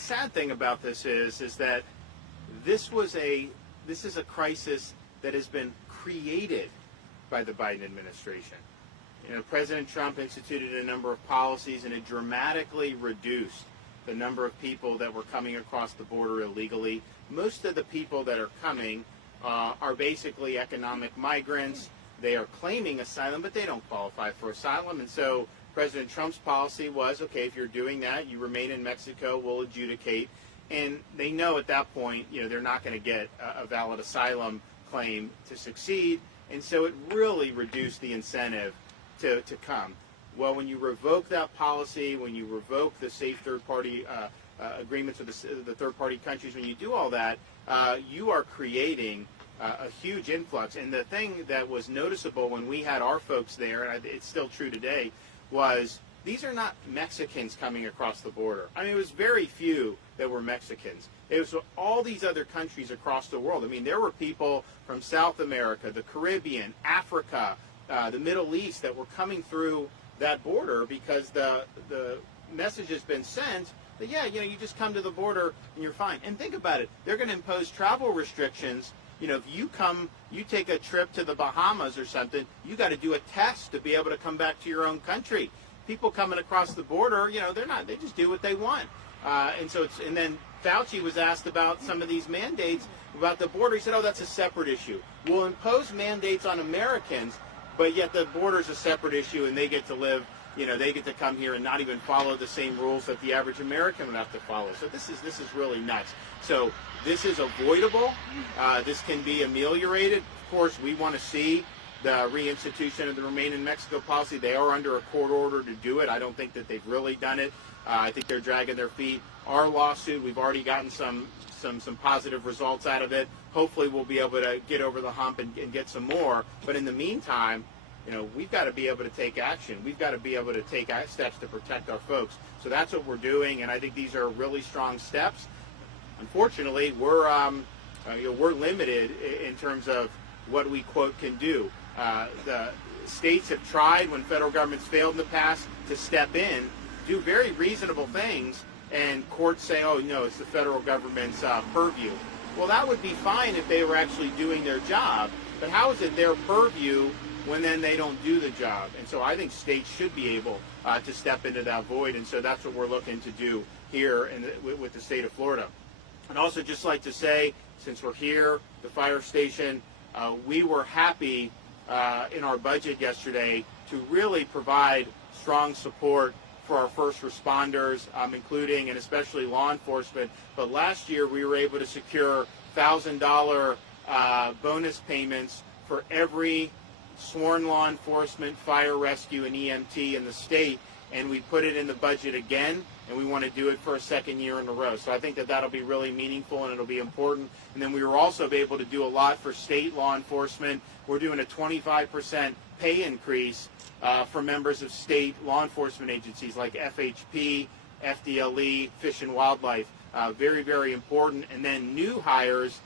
sad thing about this is that this is a crisis that has been created by the Biden administration. You know, President Trump instituted a number of policies, and it dramatically reduced the number of people that were coming across the border illegally. Most of the people that are coming are basically economic migrants. They are claiming asylum, but they don't qualify for asylum. And so President Trump's policy was, okay, if you're doing that, you remain in Mexico, we'll adjudicate. And they know at that point, you know, they're not going to get a valid asylum claim to succeed. And so it really reduced the incentive to come. Well, when you revoke that policy, when you revoke the safe third-party agreements with the third-party countries, when you do all that, you are creating a huge influx. And the thing that was noticeable when we had our folks there, and it's still true today, was these are not Mexicans coming across the border. I mean, it was very few that were Mexicans. It was all these other countries across the world. I mean, there were people from South America, the Caribbean, Africa, the Middle East that were coming through that border because the message has been sent that, yeah, you know, you just come to the border and you're fine. And think about it. They're going to impose travel restrictions. You know, if you take a trip to the Bahamas or something, you got to do a test to be able to come back to your own country. People coming across the border, you know, they just do what they want. And then Fauci was asked about some of these mandates about the border. He said, oh, that's a separate issue. We'll impose mandates on Americans, but yet the border's a separate issue, and they get to live, you know, they get to come here and not even follow the same rules that the average American would have to follow. So this is really nuts. So this is avoidable. This can be ameliorated. Of course, we want to see the reinstitution of the Remain in Mexico policy. They are under a court order to do it. I don't think that they've really done it. I think they're dragging their feet. Our lawsuit, we've already gotten some positive results out of it. Hopefully we'll be able to get over the hump and get some more. But in the meantime, you know, we've got to be able to take action. We've got to be able to take steps to protect our folks. So that's what we're doing, and I think these are really strong steps. Unfortunately, we're limited in terms of what we, quote, can do. The states have tried, when federal governments failed in the past, to step in, do very reasonable things, and courts say, oh, no, it's the federal government's purview. Well, that would be fine if they were actually doing their job, but how is it their purview when then they don't do the job? And so I think states should be able to step into that void, and so that's what we're looking to do here with the state of Florida. I'd also just like to say, since we're here, the fire station, we were happy in our budget yesterday to really provide strong support for our first responders, including and especially law enforcement. But last year we were able to secure $1,000 bonus payments for every sworn law enforcement, fire rescue, and EMT in the state, and we put it in the budget again, and we want to do it for a second year in a row. So I think that that'll be really meaningful, and it'll be important. And then we were also able to do a lot for state law enforcement. We're doing a 25% pay increase for members of state law enforcement agencies like FHP, FDLE, Fish and Wildlife. Very, very important. And then new hires,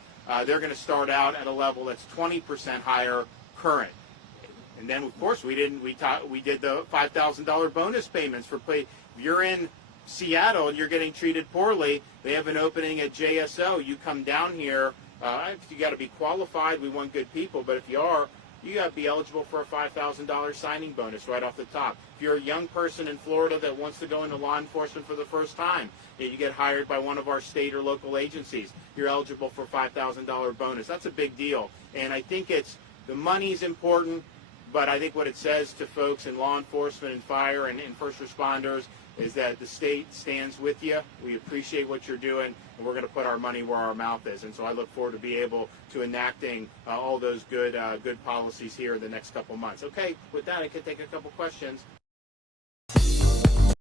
they're going to start out at a level that's 20% higher current. And then, of course, we did the $5,000 bonus payments for pay. If you're in Seattle and you're getting treated poorly, they have an opening at JSO. You come down here. You got to be qualified. We want good people, but if you are, you got to be eligible for a $5,000 signing bonus right off the top. If you're a young person in Florida that wants to go into law enforcement for the first time, you get hired by one of our state or local agencies, you're eligible for a $5,000 bonus. That's a big deal, and I think the money's important. But I think what it says to folks in law enforcement and fire and first responders is that the state stands with you. We appreciate what you're doing, and we're going to put our money where our mouth is. And so I look forward to be able to enacting all those good policies here in the next couple months. Okay, with that, I can take a couple questions.